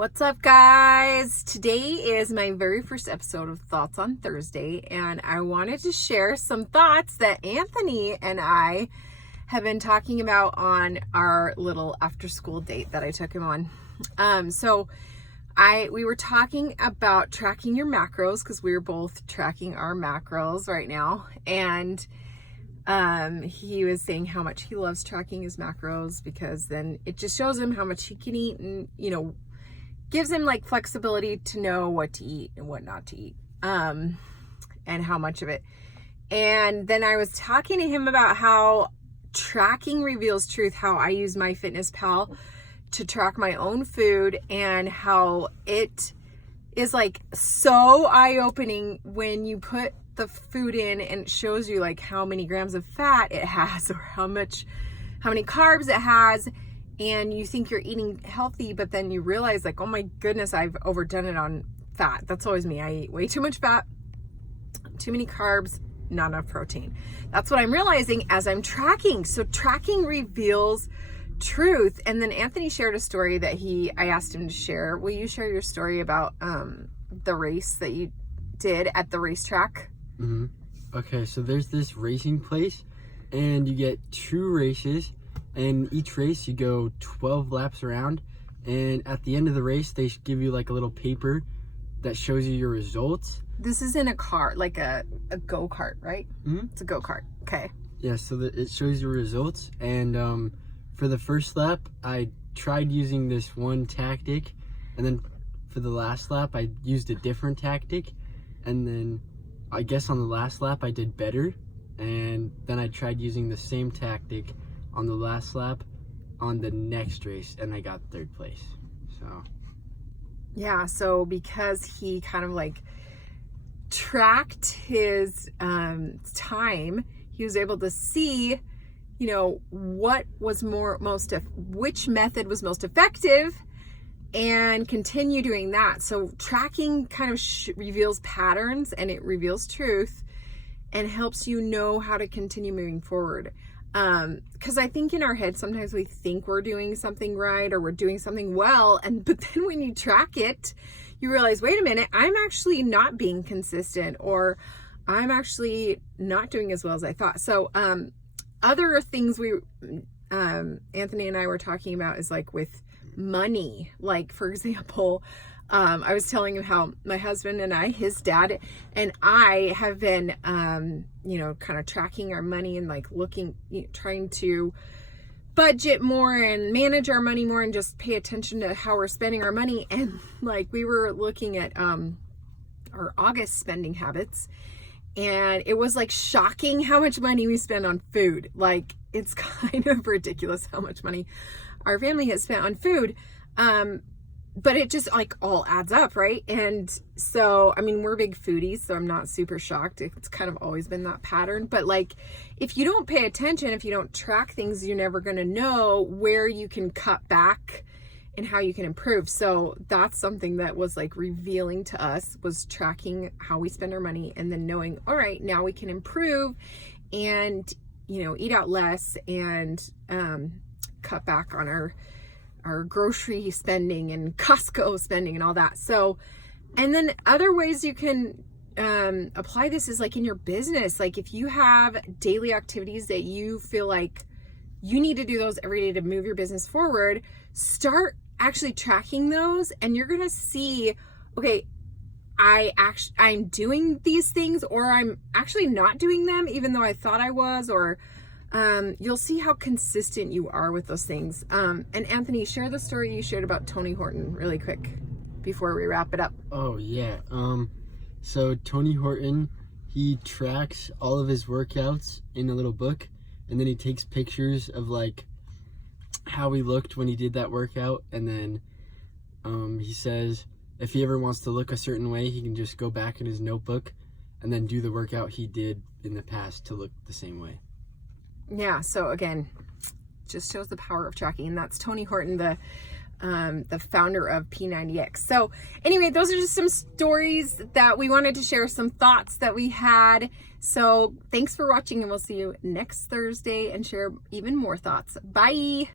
What's up, guys? Today is my very first episode of Thoughts on Thursday, and I wanted to share some thoughts that Anthony and I have been talking about on our little after-school date that I took him on. We were talking about tracking your macros because we were both tracking our macros right now, and he was saying how much he loves tracking his macros because then it just shows him how much he can eat and, gives him like flexibility to know what to eat and what not to eat, and how much of it. And then I was talking to him about how tracking reveals truth, how I use MyFitnessPal to track my own food and how it is like so eye-opening when you put the food in and it shows you like how many grams of fat it has or how many carbs it has. And you think you're eating healthy, but then you realize like, oh my goodness, I've overdone it on fat. That's always me. I eat way too much fat, too many carbs, not enough protein. That's what I'm realizing as I'm tracking. So tracking reveals truth. And then Anthony shared a story that I asked him to share. Will you share your story about the race that you did at the racetrack? Mm-hmm. Okay, so there's this racing place and you get 2 races. And each race you go 12 laps around, and at the end of the race they give you like a little paper that shows you your results. This is in a car, like a go-kart, right? Mm-hmm. It's a go-kart. Okay. Yeah, so it shows your results. And for the first lap I tried using this one tactic, and then for the last lap I used a different tactic, and then I guess on the last lap I did better, and then I tried using the same tactic on the last lap on the next race, and I got 3rd place. So because he kind of like tracked his time, he was able to see what was which method was most effective and continue doing that. So tracking kind of reveals patterns, and it reveals truth and helps you know how to continue moving forward. Because I think in our head sometimes we think we're doing something right or we're doing something well, but then when you track it, you realize, wait a minute, I'm actually not being consistent, or I'm actually not doing as well as I thought. So other things Anthony and I were talking about is like with money. Like, for example, I was telling him how my husband and his dad and I have been, kind of tracking our money and like looking, trying to budget more and manage our money more and just pay attention to how we're spending our money. And like, we were looking at our August spending habits, and it was like shocking how much money we spend on food. Like, it's kind of ridiculous how much money our family has spent on food. But it just like all adds up, right? And so, I mean, we're big foodies, so I'm not super shocked. It's kind of always been that pattern. But like, if you don't pay attention, if you don't track things, you're never going to know where you can cut back and how you can improve. So that's something that was like revealing to us, was tracking how we spend our money and then knowing, all right, now we can improve and, eat out less and cut back on our grocery spending and Costco spending and all that. So, and then other ways you can apply this is like in your business. Like, if you have daily activities that you feel like you need to do those every day to move your business forward, start actually tracking those, and you're going to see, okay, I'm doing these things, or I'm actually not doing them even though I thought I was, or you'll see how consistent you are with those things. And Anthony, share the story you shared about Tony Horton really quick before we wrap it up. Oh yeah. So Tony Horton, he tracks all of his workouts in a little book, and then he takes pictures of like how he looked when he did that workout, and then he says if he ever wants to look a certain way, he can just go back in his notebook and then do the workout he did in the past to look the same way. Yeah, so again, just shows the power of tracking, and that's Tony Horton, the founder of P90X. So anyway, those are just some stories that we wanted to share, some thoughts that we had. So thanks for watching, and we'll see you next Thursday and share even more thoughts. Bye.